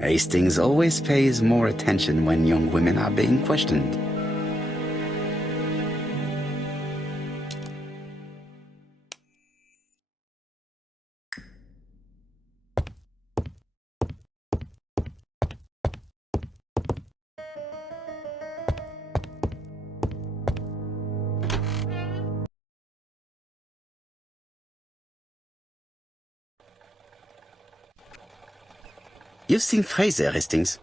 Hastings always pays more attention when young women are being questioned. You've seen Fraser, Hastings.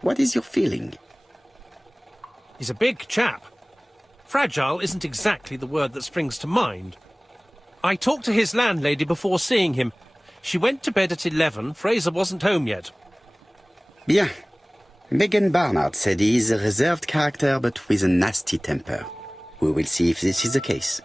What is your feeling? He's a big chap. Fragile isn't exactly the word that springs to mind. I talked to his landlady before seeing him. She went to bed at 11. Fraser wasn't home yet. Bien. Megan Barnard said he is a reserved character but with a nasty temper. We will see if this is the case.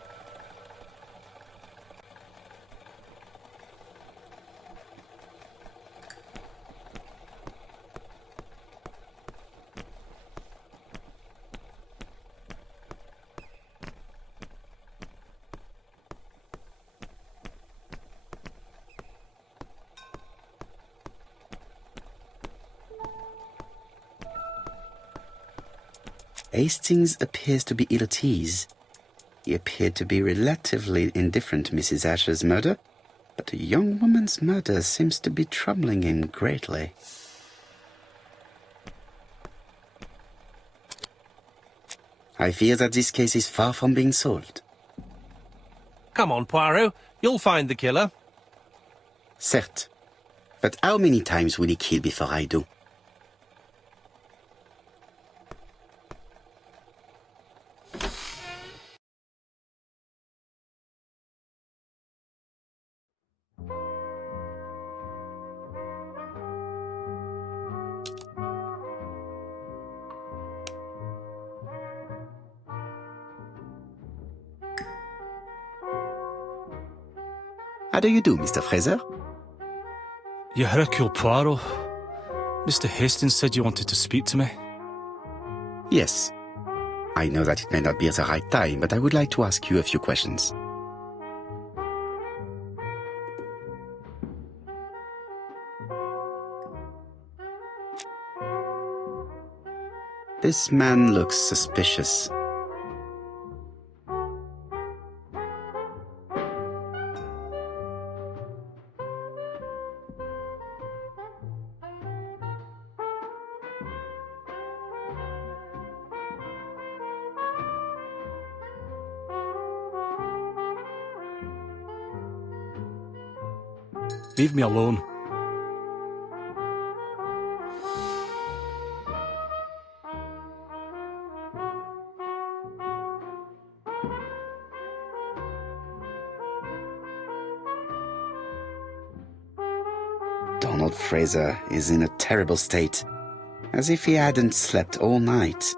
Hastings appears to be ill at ease. He appeared to be relatively indifferent to Mrs. Asher's murder, but a young woman's murder seems to be troubling him greatly. I fear that this case is far from being solved. Come on, Poirot. You'll find the killer. Certes. But how many times will he kill before I do? How do you do, Mr. Fraser? You Hercule Poirot. Mr. Hastings said you wanted to speak to me. Yes. I know that it may not be the right time, but I would like to ask you a few questions. This man looks suspicious. Leave me alone. Donald Fraser is in a terrible state, as if he hadn't slept all night.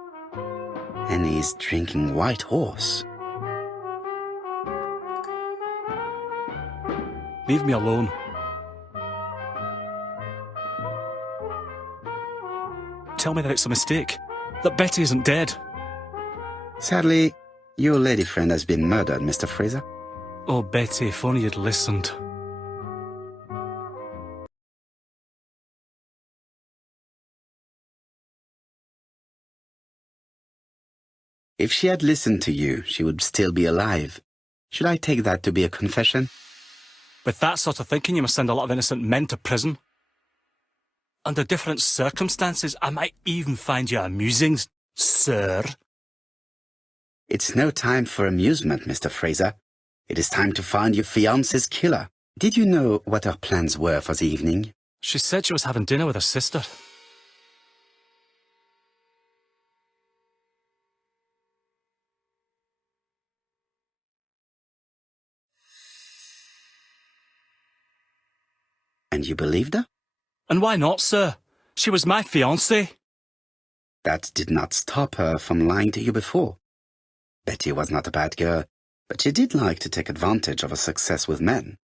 And he's drinking White Horse. Leave me alone. Tell me that it's a mistake, that Betty isn't dead. Sadly, your lady friend has been murdered, Mr. Fraser. Oh, Betty, if only you'd listened. If she had listened to you, she would still be alive. Should I take that to be a confession? With that sort of thinking, you must send a lot of innocent men to prison. Under different circumstances, I might even find you amusing, sir. It's no time for amusement, Mr. Fraser. It is time to find your fiancé's killer. Did you know what her plans were for the evening? She said she was having dinner with her sister. And you believed her? And why not, sir? She was my fiancée. That did not stop her from lying to you before. Betty was not a bad girl, but she did like to take advantage of her success with men.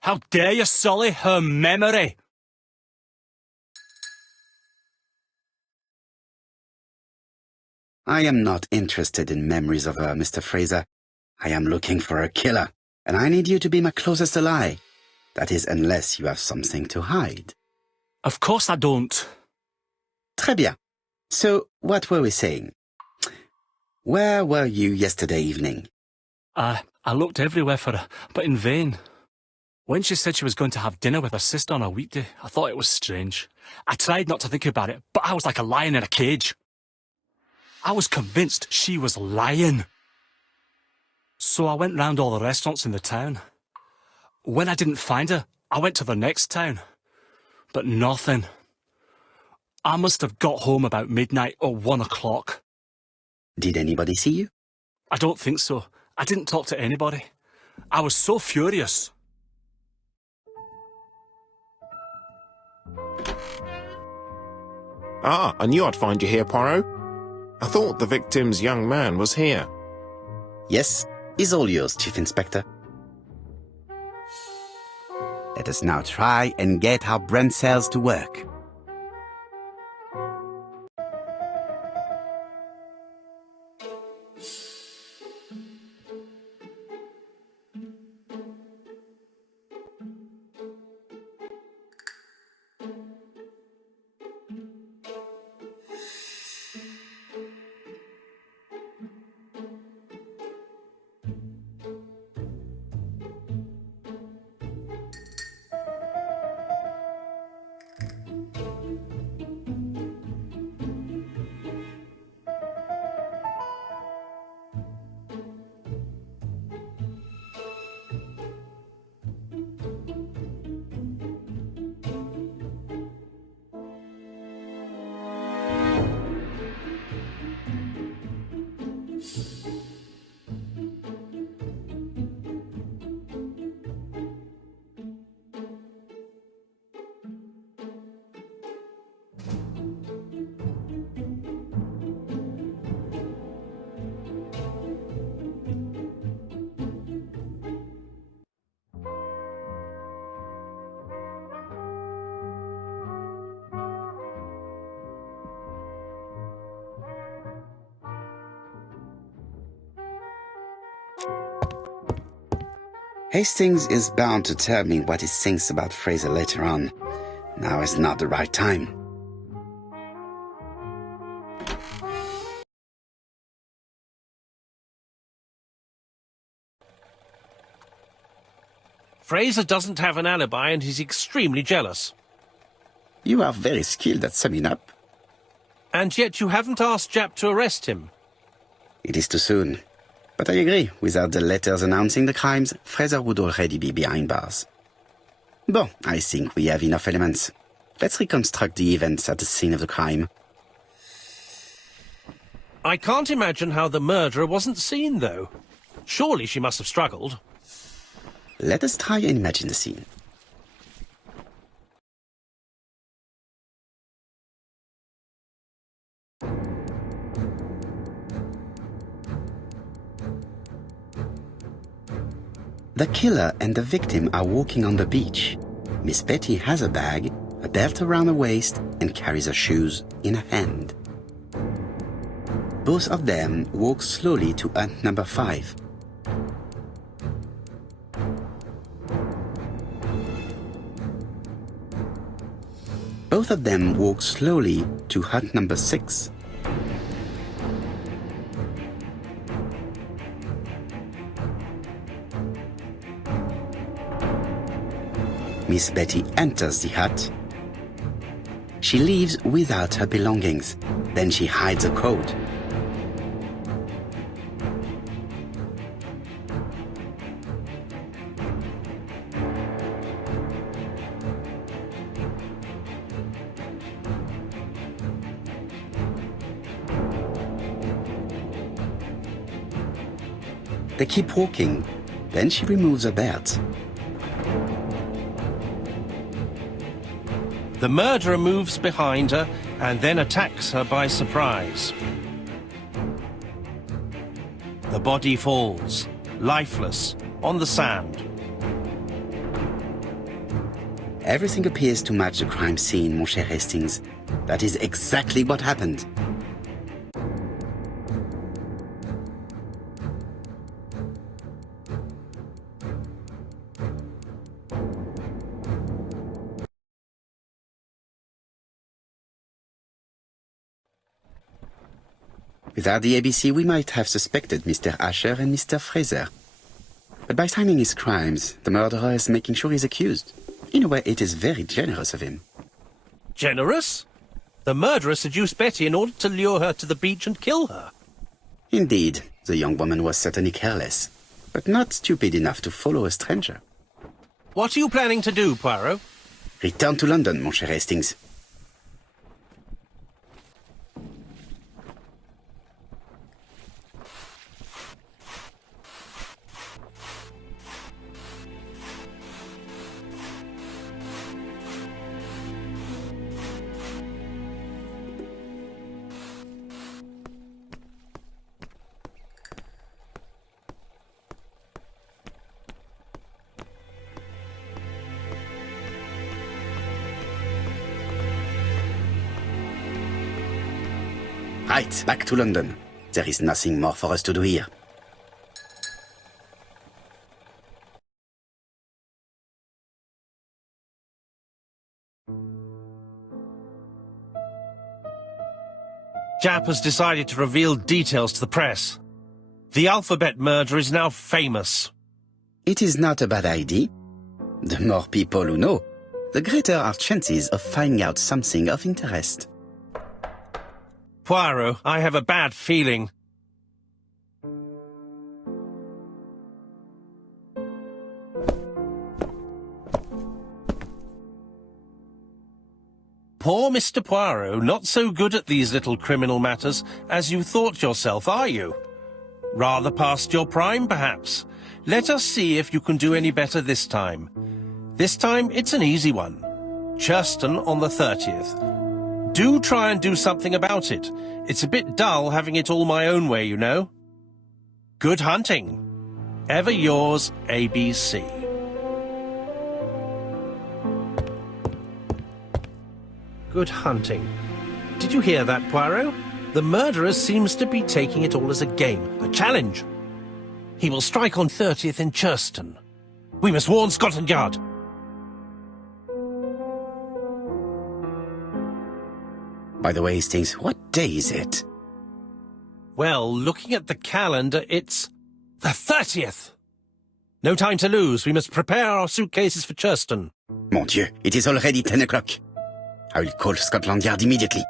How dare you sully her memory? I am not interested in memories of her, Mr. Fraser. I am looking for a killer, and I need you to be my closest ally. That is, unless you have something to hide. Of course I don't. Très bien. So, what were we saying? Where were you yesterday evening? I looked everywhere for her, but in vain. When she said she was going to have dinner with her sister on a weekday, I thought it was strange. I tried not to think about it, but I was like a lion in a cage. I was convinced she was lying. So I went round all the restaurants in the town. When I didn't find her, I went to the next town. But nothing. I must have got home about midnight or 1 o'clock. Did anybody see you? I don't think so. I didn't talk to anybody. I was so furious. Ah, I knew I'd find you here, Poirot. I thought the victim's young man was here. Yes, is all yours, Chief Inspector. Let us now try and get our brain cells to work. Hastings is bound to tell me what he thinks about Fraser later on. Now is not the right time. Fraser doesn't have an alibi and he's extremely jealous. You are very skilled at summing up. And yet you haven't asked Japp to arrest him. It is too soon. But I agree, without the letters announcing the crimes, Fraser would already be behind bars. Bon, I think we have enough elements. Let's reconstruct the events at the scene of the crime. I can't imagine how the murderer wasn't seen, though. Surely she must have struggled. Let us try and imagine the scene. The killer and the victim are walking on the beach. Miss Betty has a bag, a belt around her waist, and carries her shoes in her hand. Both of them walk slowly to hut number 5. Both of them walk slowly to hut number 6. Miss Betty enters the hut. She leaves without her belongings. Then she hides her coat. They keep walking. Then she removes her belt. The murderer moves behind her and then attacks her by surprise. The body falls, lifeless, on the sand. Everything appears to match the crime scene, mon cher Hastings. That is exactly what happened. Without the ABC, we might have suspected Mr. Asher and Mr. Fraser. But by signing his crimes, the murderer is making sure he's accused. In a way, it is very generous of him. Generous? The murderer seduced Betty in order to lure her to the beach and kill her. Indeed, the young woman was certainly careless, but not stupid enough to follow a stranger. What are you planning to do, Poirot? Return to London, mon cher Hastings. Right, back to London. There is nothing more for us to do here. Japp has decided to reveal details to the press. The alphabet murder is now famous. It is not a bad idea. The more people who know, the greater our chances of finding out something of interest. Poirot, I have a bad feeling. Poor Mr. Poirot, not so good at these little criminal matters as you thought yourself, are you? Rather past your prime, perhaps. Let us see if you can do any better this time. This time, it's an easy one. Churston on the 30th. Do try and do something about it. It's a bit dull having it all my own way, you know. Good hunting. Ever yours, ABC. Good hunting. Did you hear that, Poirot? The murderer seems to be taking it all as a game, a challenge. He will strike on 30th in Churston. We must warn Scotland Yard. By the way, Hastings, what day is it? Well, looking at the calendar, it's the 30th. No time to lose. We must prepare our suitcases for Churston. Mon Dieu, it is already 10 o'clock. I will call Scotland Yard immediately.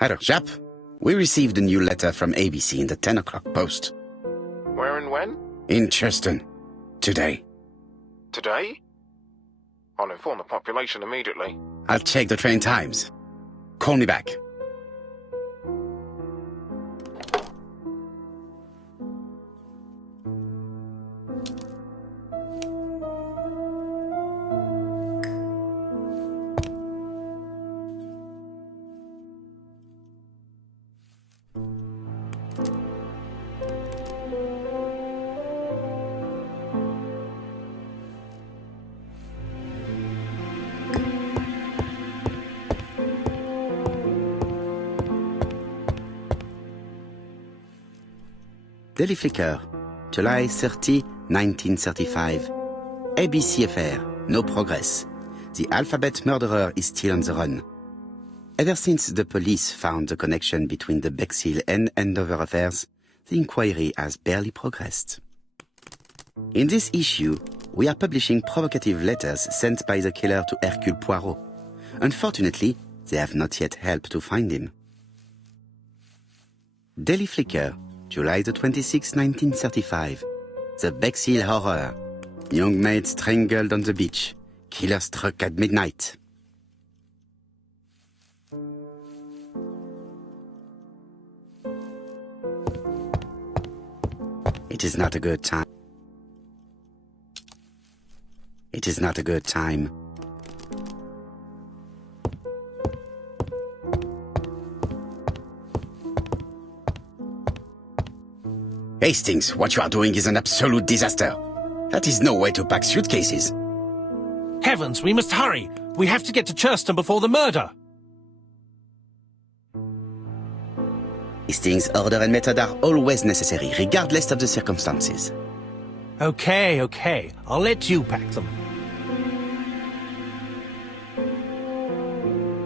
Hello, Japp. We received a new letter from ABC in the 10 o'clock post. Where and when? In Churston. Today. Today? I'll inform the population immediately. I'll check the train times. Call me back. Daily Flicker, July 30, 1935. ABC affair, no progress. The alphabet murderer is still on the run. Ever since the police found the connection between the Bexhill and Andover affairs, the inquiry has barely progressed. In this issue, we are publishing provocative letters sent by the killer to Hercule Poirot. Unfortunately, they have not yet helped to find him. Daily Flicker, July the 26th, 1935. The Bexhill Horror. Young maid strangled on the beach. Killer struck at midnight. It is not a good time. It is not a good time. Hastings, what you are doing is an absolute disaster. That is no way to pack suitcases. Heavens, we must hurry. We have to get to Churston before the murder. Hastings' order and method are always necessary, regardless of the circumstances. Okay, okay. I'll let you pack them.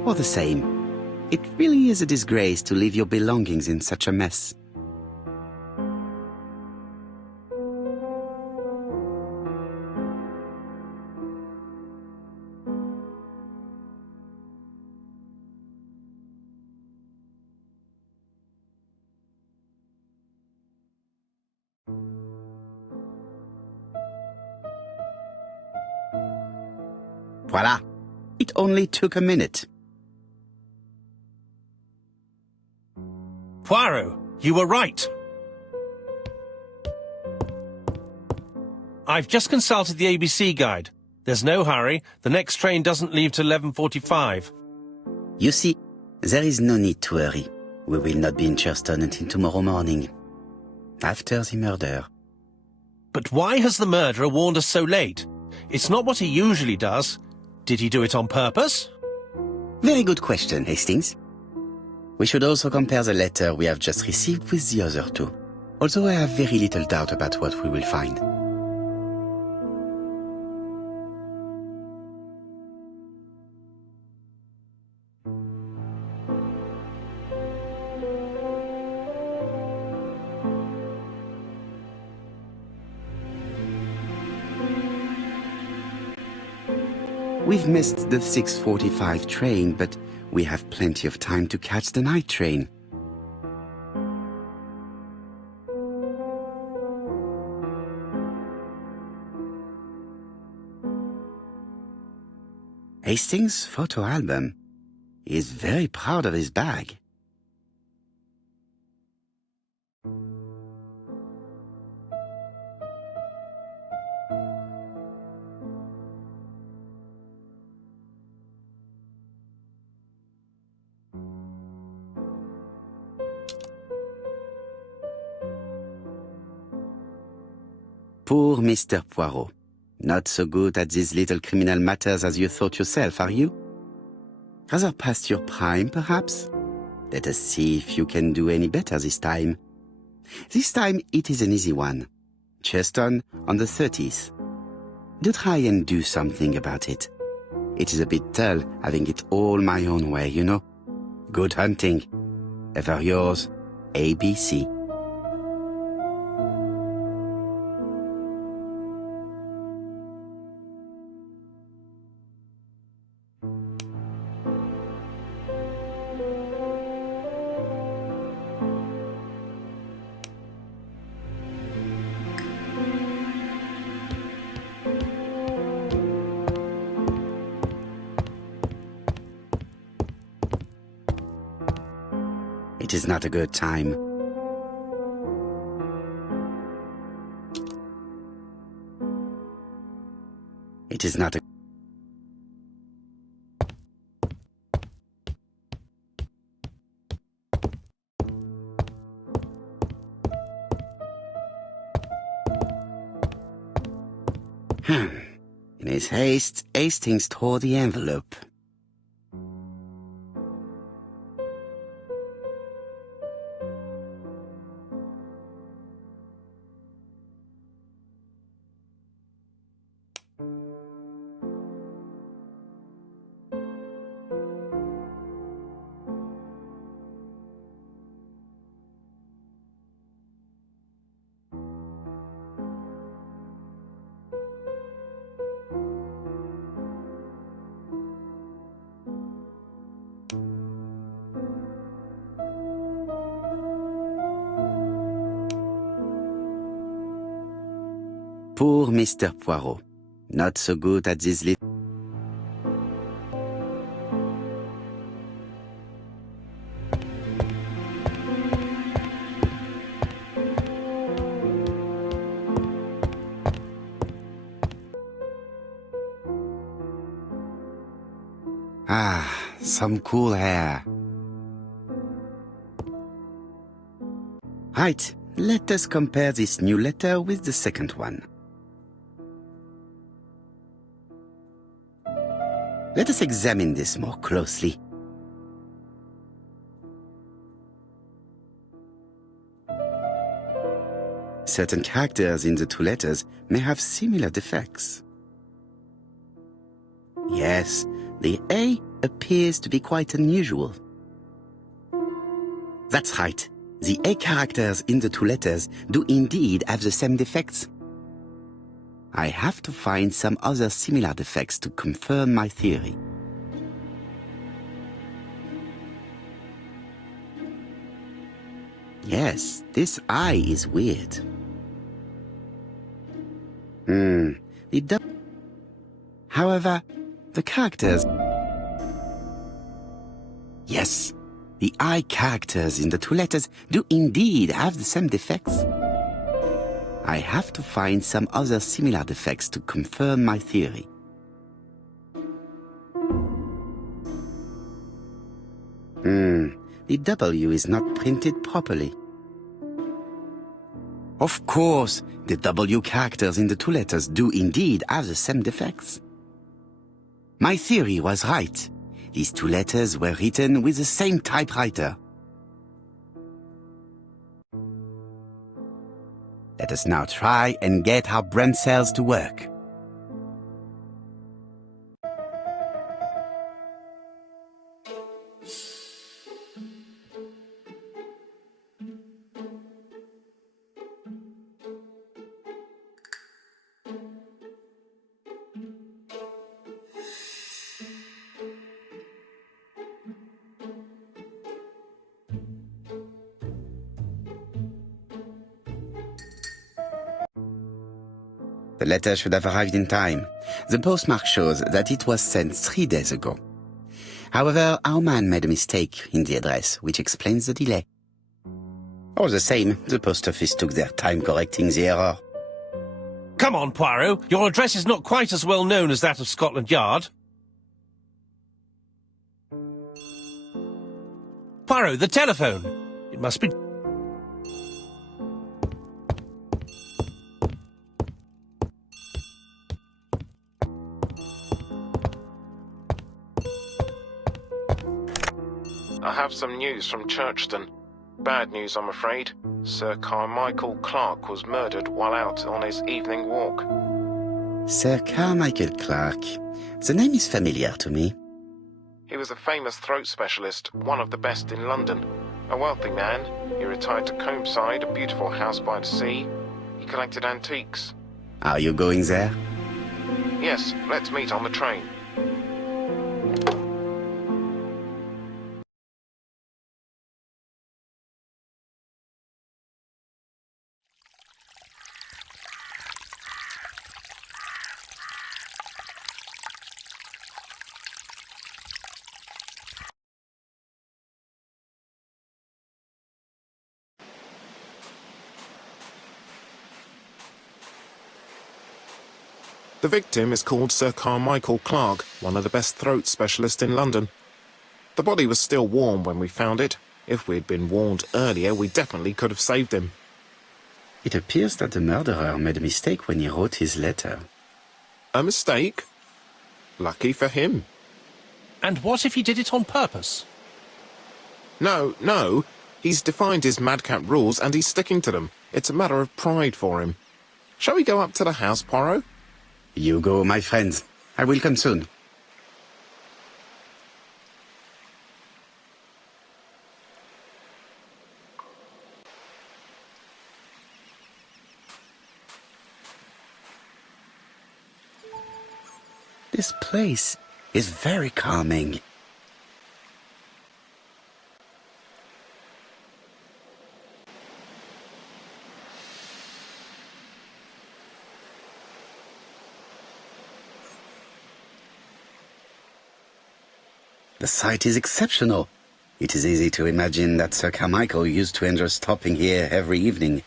All the same, it really is a disgrace to leave your belongings in such a mess. Voila! It only took a minute. Poirot, you were right. I've just consulted the ABC guide. There's no hurry. The next train doesn't leave till 11:45. You see, there is no need to hurry. We will not be in Churston until tomorrow morning, after the murder. But why has the murderer warned us so late? It's not what he usually does. Did he do it on purpose? Very good question, Hastings. We should also compare the letter we have just received with the other two, although I have very little doubt about what we will find. We've missed the 6:45 train, but we have plenty of time to catch the night train. Hastings' photo album. He is very proud of his bag. Poor Mr. Poirot. Not so good at these little criminal matters as you thought yourself, are you? Rather past your prime, perhaps? Let us see if you can do any better this time. This time it is an easy one. Churston on the 30th. Do try and do something about it. It is a bit dull having it all my own way, you know. Good hunting. Ever yours, ABC. It is not a good time. It is not a... In his haste, Hastings tore the envelope. Poor Mr. Poirot. Not so good at these little... Ah, some cool air. Right, let us compare this new letter with the second one. Let us examine this more closely. certain characters in the two letters may have similar defects. Yes, the A appears to be quite unusual. That's right. The A characters in the two letters do indeed have the same defects. I have to find some other similar defects to confirm my theory. Yes, this I is weird. However, the characters... Yes, the I characters in the two letters do indeed have the same defects. I have to find some other similar defects to confirm my theory. The W is not printed properly. Of course, the W characters in the two letters do indeed have the same defects. My theory was right. These two letters were written with the same typewriter. Let us now try and get our brain cells to work. The letter should have arrived in time. The postmark shows that it was sent 3 days ago. However, our man made a mistake in the address, which explains the delay. All the same, the post office took their time correcting the error. Come on, Poirot. Your address is not quite as well known as that of Scotland Yard. Poirot, the telephone. It must be... I have some news from Churchton. Bad news, I'm afraid. Sir Carmichael Clark was murdered while out on his evening walk. Sir Carmichael Clark. The name is familiar to me. He was a famous throat specialist, one of the best in London. A wealthy man, he retired to Combside, a beautiful house by the sea. He collected antiques. Are you going there? Yes, let's meet on the train. The victim is called Sir Carmichael Clark, one of the best throat specialists in London. The body was still warm when we found it. If we'd been warned earlier, we definitely could have saved him. It appears that the murderer made a mistake when he wrote his letter. A mistake? Lucky for him. And what if he did it on purpose? No. He's defined his madcap rules and he's sticking to them. It's a matter of pride for him. Shall we go up to the house, Poirot? You go, my friends. I will come soon. This place is very calming. The site is exceptional. It is easy to imagine that Sir Carmichael used to enjoy stopping here every evening.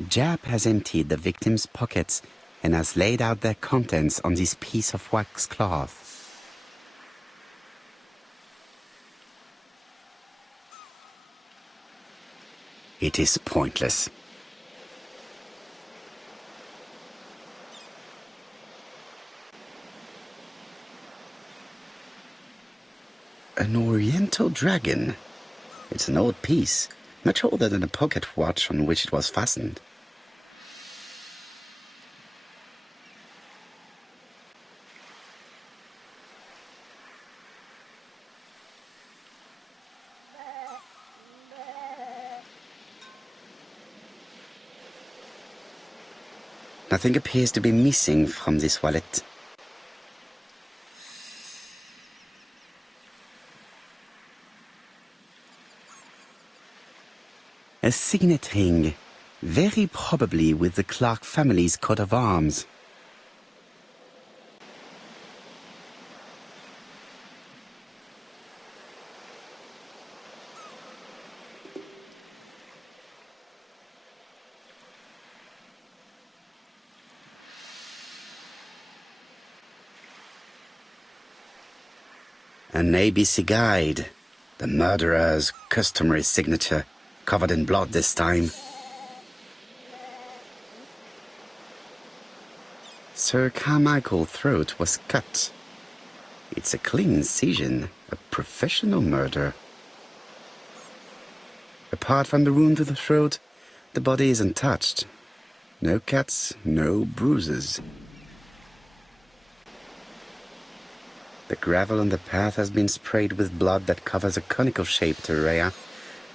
Jap has emptied the victim's pockets and has laid out their contents on this piece of wax cloth. It is pointless. An oriental dragon. It's an old piece, much older than the pocket watch on which it was fastened. Nothing appears to be missing from this wallet. A signet ring, very probably with the Clark family's coat of arms. An ABC guide, the murderer's customary signature, covered in blood this time. Sir Carmichael's throat was cut. It's a clean incision, a professional murder. Apart from the wound to the throat, the body is untouched. No cuts, no bruises. The gravel on the path has been sprayed with blood that covers a conical-shaped area,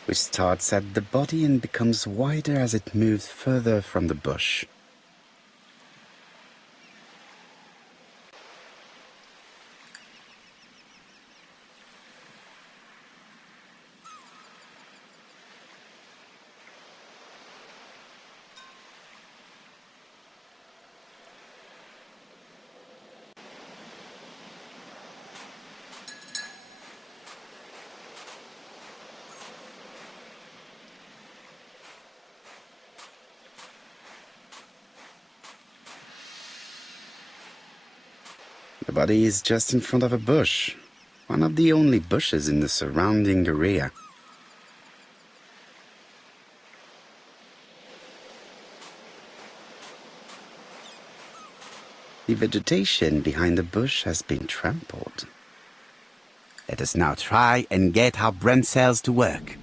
which starts at the body and becomes wider as it moves further from the bush. The body is just in front of a bush, one of the only bushes in the surrounding area. The vegetation behind the bush has been trampled. Let us now try and get our brain cells to work.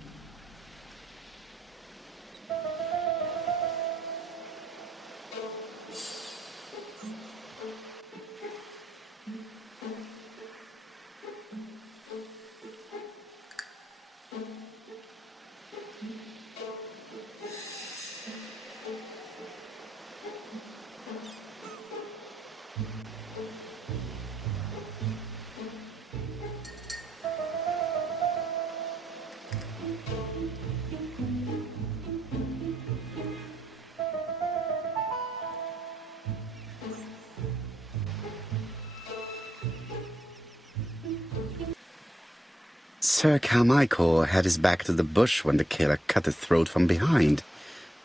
Sir Carmichael had his back to the bush when the killer cut his throat from behind.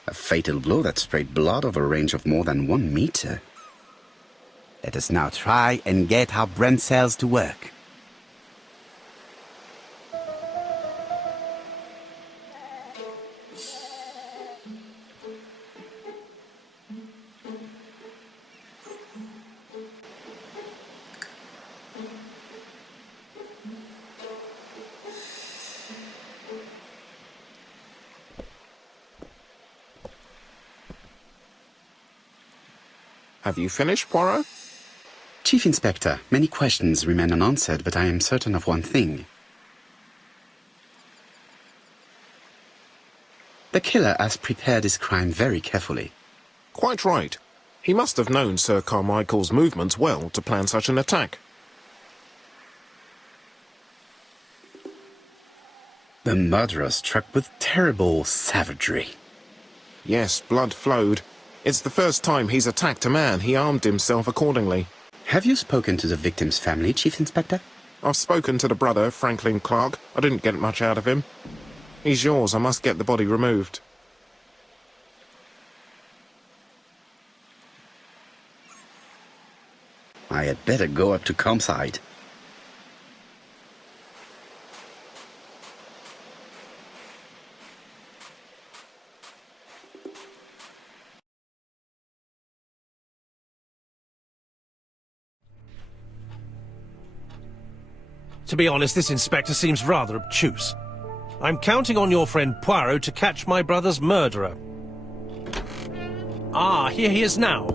A fatal blow that sprayed blood over a range of more than 1 meter. Let us now try and get our brain cells to work. Have you finished, Poirot? Chief Inspector, many questions remain unanswered, but I am certain of one thing. The killer has prepared his crime very carefully. Quite right. He must have known Sir Carmichael's movements well to plan such an attack. The murderer struck with terrible savagery. Yes, blood flowed. It's the first time he's attacked a man. He armed himself accordingly. Have you spoken to the victim's family, Chief Inspector? I've spoken to the brother, Franklin Clark. I didn't get much out of him. He's yours. I must get the body removed. I had better go up to Campside. To be honest, this inspector seems rather obtuse. I'm counting on your friend Poirot to catch my brother's murderer. Ah, here he is now.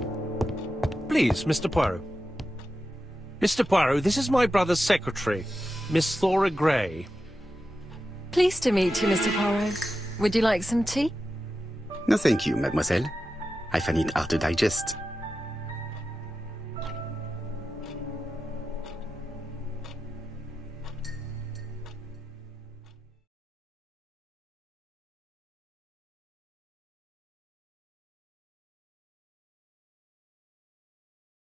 Please, Mr. Poirot. Mr. Poirot, this is my brother's secretary, Miss Thora Gray. Pleased to meet you, Mr. Poirot. Would you like some tea? No, thank you, mademoiselle. I find it hard to digest.